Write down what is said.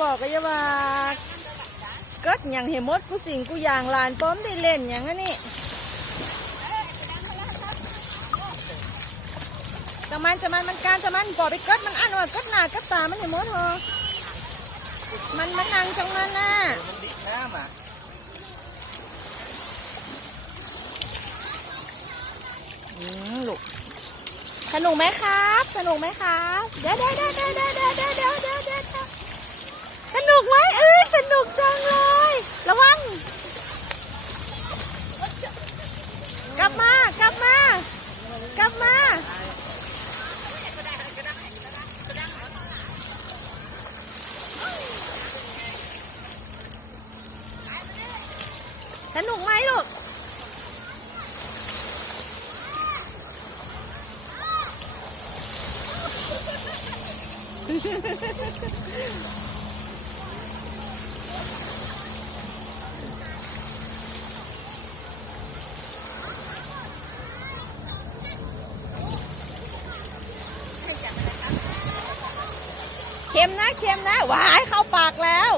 ปอกก็ยาว่ากิดอย่างเห็นมดกูสิ่งกูอย่างลานป้อมได้เล่นอย่างนั้นนี่จะมันจะมันมันการจะมันปอกไปกิดมันอันว่ากิดหน้ากิดตามันเห็นมดเหรอมันมันนังจังนั้นน่ะมันดิบน้ำอะอืมลูกสนุกไหมครับ สนุกไหมครับ เดี๋ยวเดี๋ยวเดี๋ยวเดี๋ยวเดี๋ยวเดี๋ยวเดี๋ยวเดี๋ยวเดี๋ยวเดี๋ยวสนุกไหมเอ้ยสนุกจังเลย ระวัง กลับมากลับมา กลับมาสนุกไหมลูก เค็มนะเค็มนะหวายเข้าปากแล้ว